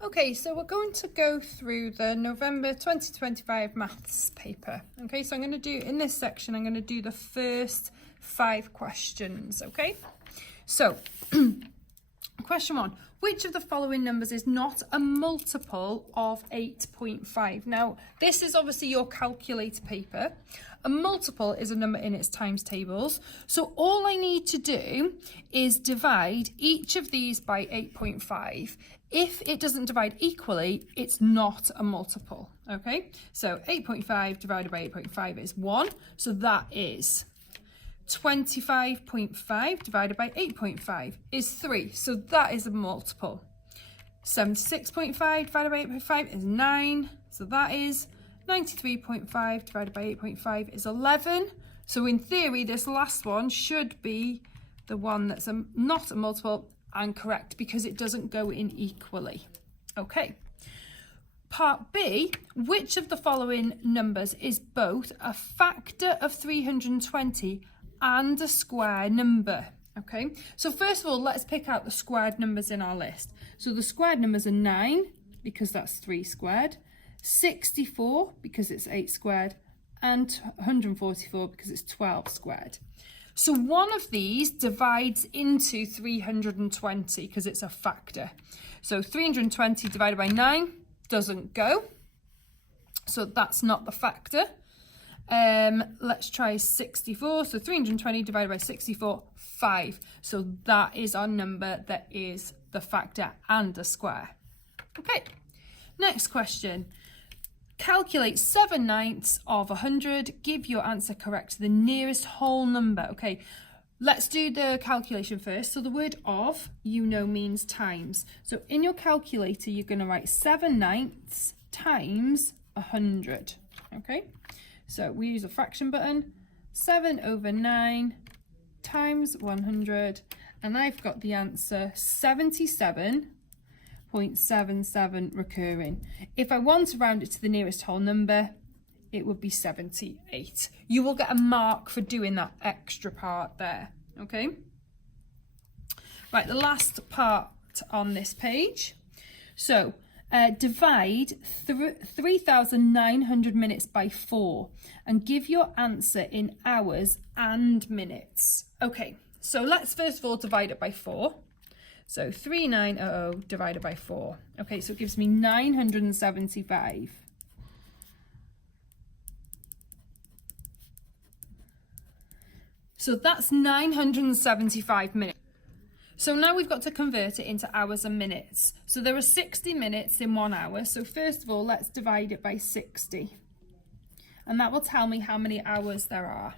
Okay, so we're going to go through the November 2025 maths paper. Okay, so I'm going to do, in this section, I'm going to do the first 5 questions, okay? So, question 1. Which of the following numbers is not a multiple of 8.5? Now, this is obviously your calculator paper. A multiple is a number in its times tables. So all I need to do is divide each of these by 8.5. If it doesn't divide equally, it's not a multiple, okay? So 8.5 divided by 8.5 is 1. So that is 25.5 divided by 8.5 is 3. So that is a multiple. 76.5 divided by 8.5 is 9. So that is 93.5 divided by 8.5 is 11. So in theory, this last one should be the one that's not a multiple and correct because it doesn't go in equally. Okay. Part B, which of the following numbers is both a factor of 320 and a square number? Okay, so first of all, let's pick out the squared numbers in our list. So the squared numbers are 9, because that's 3 squared, 64, because it's 8 squared, and 144, because it's 12 squared. So one of these divides into 320, because it's a factor. So 320 divided by 9 doesn't go, so that's not the factor. Let's try 64. So 320 divided by 64, 5. So that is our number that is the factor and a square. Okay, next question. Calculate 7/9 of 100. Give your answer correct to the nearest whole number. Okay, let's do the calculation first. So the word of, you know, means times. So in your calculator, you're going to write 7/9 times 100. Okay. So we use a fraction button, 7/9 times 100, and I've got the answer 77.77 recurring. If I want to round it to the nearest whole number, it would be 78. You will get a mark for doing that extra part there, okay? Right, the last part on this page. So, divide 3,900 minutes by 4 and give your answer in hours and minutes. Okay, so let's first of all divide it by 4. So 3,900 divided by 4. Okay, so it gives me 975. So that's 975 minutes. So now we've got to convert it into hours and minutes. So there are 60 minutes in 1 hour. So first of all, let's divide it by 60. And that will tell me how many hours there are.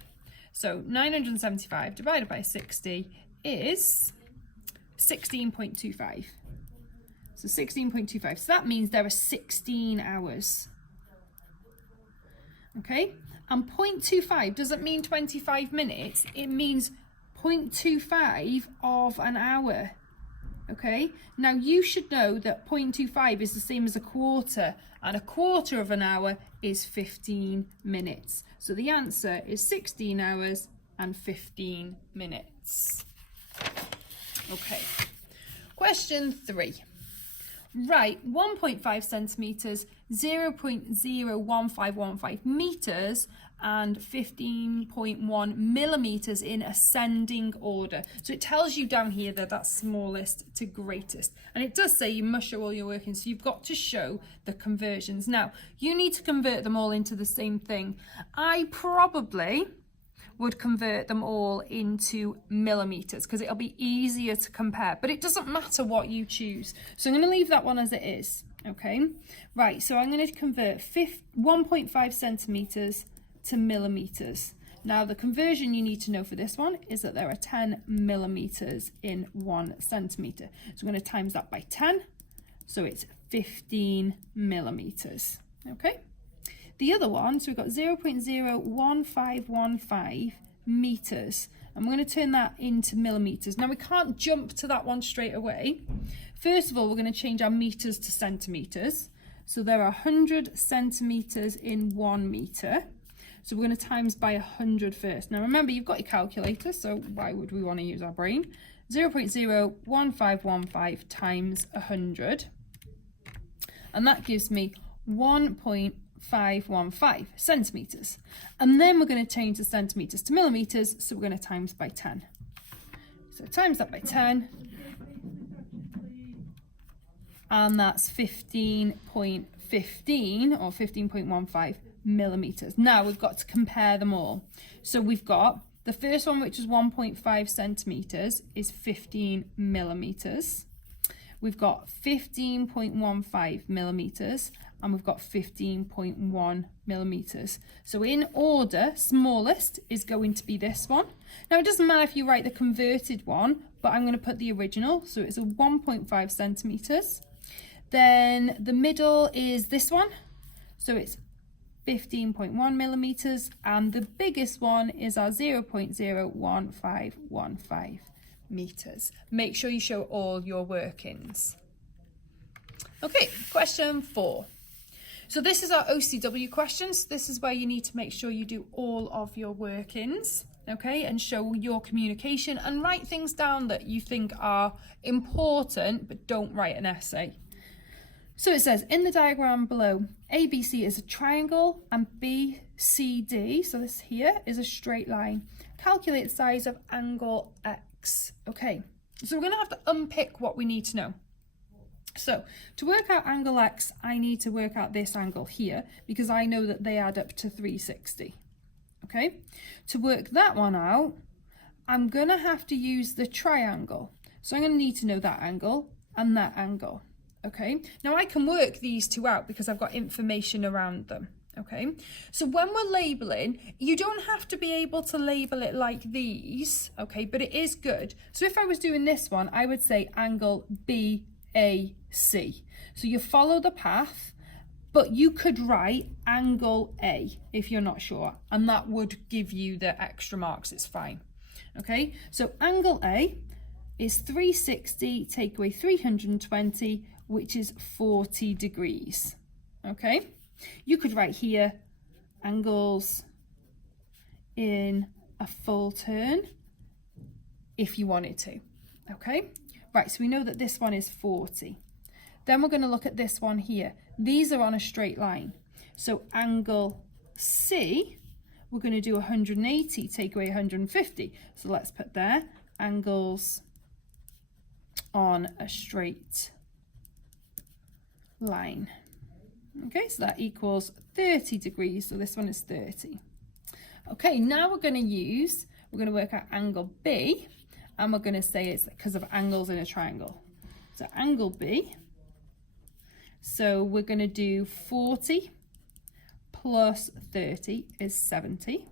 So 975 divided by 60 is 16.25. So 16.25. So that means there are 16 hours. Okay? And 0.25 doesn't mean 25 minutes. It means 0.25 of an hour. Okay, now you should know that 0.25 is the same as a quarter, and a quarter of an hour is 15 minutes. So the answer is 16 hours and 15 minutes. Okay, question 3. Write 1.5 centimetres, 0.01515 metres and 15.1 millimetres in ascending order. So it tells you down here that that's smallest to greatest. And it does say you must show all your workings, so you've got to show the conversions. Now, you need to convert them all into the same thing. I probably would convert them all into millimetres because it'll be easier to compare, but it doesn't matter what you choose. So I'm going to leave that one as it is, okay? Right, so I'm going to convert 1.5 centimetres to millimetres. Now the conversion you need to know for this one is that there are 10 millimetres in 1 centimetre. So I'm going to times that by 10, so it's 15 millimetres, okay? The other one, so we've got 0.01515 metres. I'm going to turn that into millimetres. Now we can't jump to that one straight away. First of all, we're going to change our metres to centimetres. So there are 100 centimetres in 1 metre. So we're going to times by 100 first. Now remember, you've got your calculator, so why would we want to use our brain? 0.01515 times 100 and that gives me 1.515 centimetres. And then we're going to change the centimetres to millimetres, so we're going to times by 10. So times that by 10, and that's 15.15 or 15.15 millimetres. Now we've got to compare them all. So we've got the first one, which is 1.5 centimetres, is 15 millimetres. We've got 15.15 millimetres, and we've got 15.1 millimetres. So in order, smallest is going to be this one. Now it doesn't matter if you write the converted one, but I'm going to put the original. So it's a 1.5 centimetres. Then the middle is this one. So it's 15.1 millimetres, and the biggest one is our 0.01515 metres. Make sure you show all your workings. Okay, question 4. So this is our OCW questions. This is where you need to make sure you do all of your workings, okay, and show your communication and write things down that you think are important, but don't write an essay. So it says, in the diagram below, ABC is a triangle and BCD, so this here, is a straight line. Calculate the size of angle X. Okay, so we're going to have to unpick what we need to know. So to work out angle X, I need to work out this angle here because I know that they add up to 360. Okay, to work that one out, I'm going to have to use the triangle. So I'm going to need to know that angle and that angle. Okay, now I can work these two out because I've got information around them. Okay, so when we're labeling, you don't have to be able to label it like these, okay, but it is good. So if I was doing this one, I would say angle BAC. So you follow the path, but you could write angle A if you're not sure, and that would give you the extra marks. It's fine. Okay, so angle A is 360, take away 320, which is 40 degrees. Okay, you could write here angles in a full turn if you wanted to. Okay, right, so we know that this one is 40. Then we're going to look at this one here. These are on a straight line. So angle C, we're going to do 180, take away 150. So let's put there angles on a straight line. Okay, so that equals 30 degrees. So this one is 30. Okay, now we're going to work out angle B, and we're going to say it's because of angles in a triangle. So angle B, so we're going to do 40 plus 30 is 70.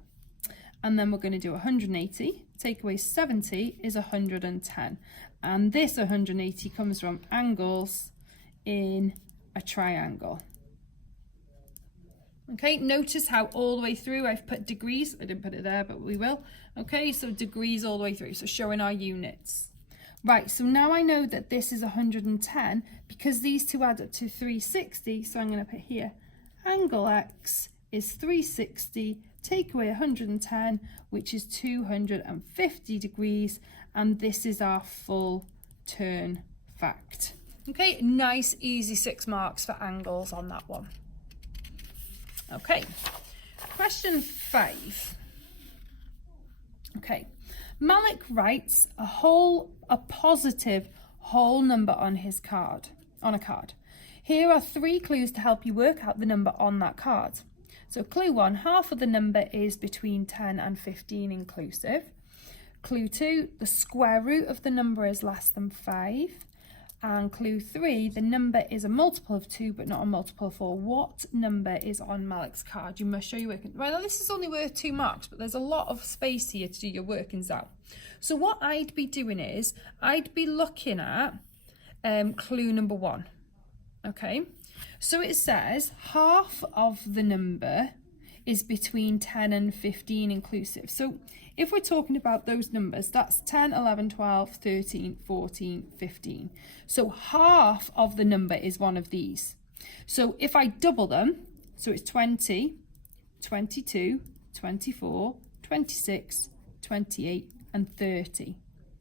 And then we're going to do 180, take away 70 is 110. And this 180 comes from angles in a triangle. Okay, notice how all the way through I've put degrees. I didn't put it there, but we will. Okay, so degrees all the way through, so showing our units. Right, so now I know that this is 110 because these two add up to 360, so I'm going to put here angle X is 360, take away 110, which is 250 degrees, and this is our full turn fact. Okay, nice, easy 6 marks for angles on that one. Okay, question 5. Okay, Malik writes a positive whole number on his card, on a card. Here are 3 clues to help you work out the number on that card. So clue 1, half of the number is between 10 and 15 inclusive. Clue 2, the square root of the number is less than 5. And clue 3, the number is a multiple of 2 but not a multiple of 4. What number is on Malik's card? You must show your workings. Right, now this is only worth 2 marks, but there's a lot of space here to do your workings out. So what I'd be doing is, I'd be looking at clue number 1. Okay, so it says half of the number is between 10 and 15 inclusive. So if we're talking about those numbers, that's 10, 11, 12, 13, 14, 15. So half of the number is one of these. So if I double them, so it's 20, 22, 24, 26, 28, and 30.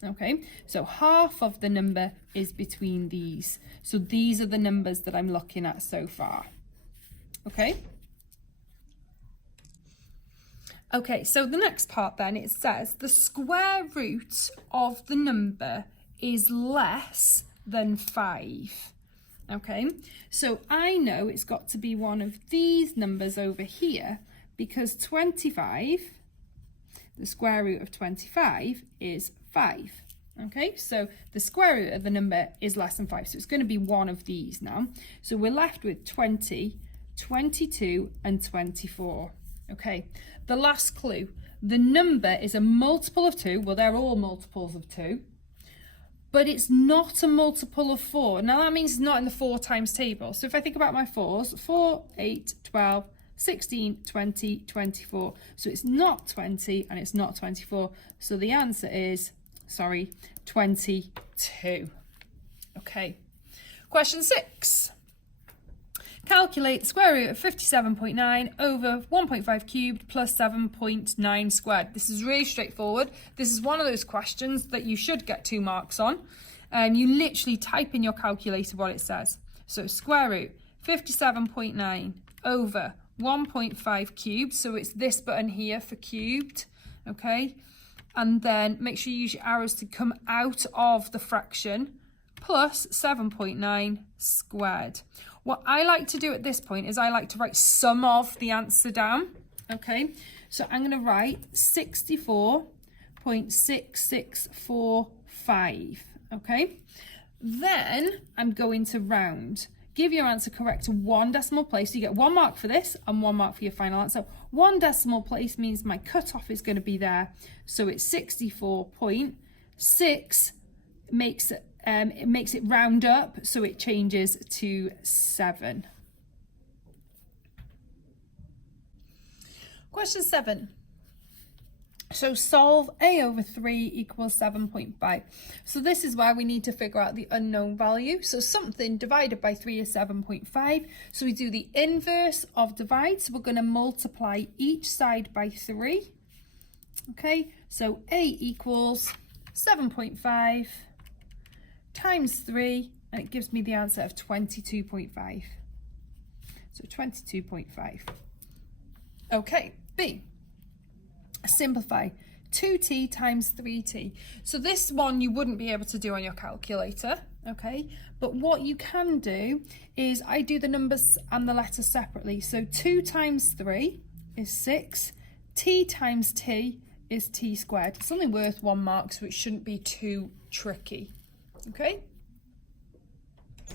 Okay, so half of the number is between these. So these are the numbers that I'm looking at so far. Okay. Okay, so the next part then, it says the square root of the number is less than 5. Okay, so I know it's got to be one of these numbers over here because 25, the square root of 25 is 5. Okay, so the square root of the number is less than 5, so it's going to be one of these now. So we're left with 20, 22 and 24. Okay, the last clue, the number is a multiple of 2. Well, they're all multiples of 2, but it's not a multiple of 4. Now that means it's not in the 4 times table. So if I think about my 4s, 4, 8, 12, 16, 20, 24. So it's not 20 and it's not 24. So the answer is, 22. Okay. Question 6. Calculate the square root of 57.9 over 1.5 cubed plus 7.9 squared. This is really straightforward. This is one of those questions that you should get 2 marks on. And you literally type in your calculator what it says. So square root 57.9 over 1.5 cubed. So it's this button here for cubed. Okay. And then make sure you use your arrows to come out of the fraction plus 7.9 squared. What I like to do at this point is I like to write some of the answer down. Okay, so I'm going to write 64.6645. Okay, then I'm going to round. Give your answer correct to 1 decimal place. So you get 1 mark for this and 1 mark for your final answer. 1 decimal place means my cutoff is going to be there. So it's 64.6 it makes it round up, so it changes to 7. Question 7. So solve a over 3 equals 7.5. So this is where we need to figure out the unknown value. So something divided by 3 is 7.5. So we do the inverse of divide. So we're going to multiply each side by 3. Okay, so a equals 7.5 times 3, and it gives me the answer of 22.5. So 22.5. Okay, B. Simplify 2t times 3t. So this one you wouldn't be able to do on your calculator, okay? But what you can do is I do the numbers and the letters separately. So 2 times 3 is 6. T times t is t squared. It's only worth 1 mark, so it shouldn't be too tricky. Okay,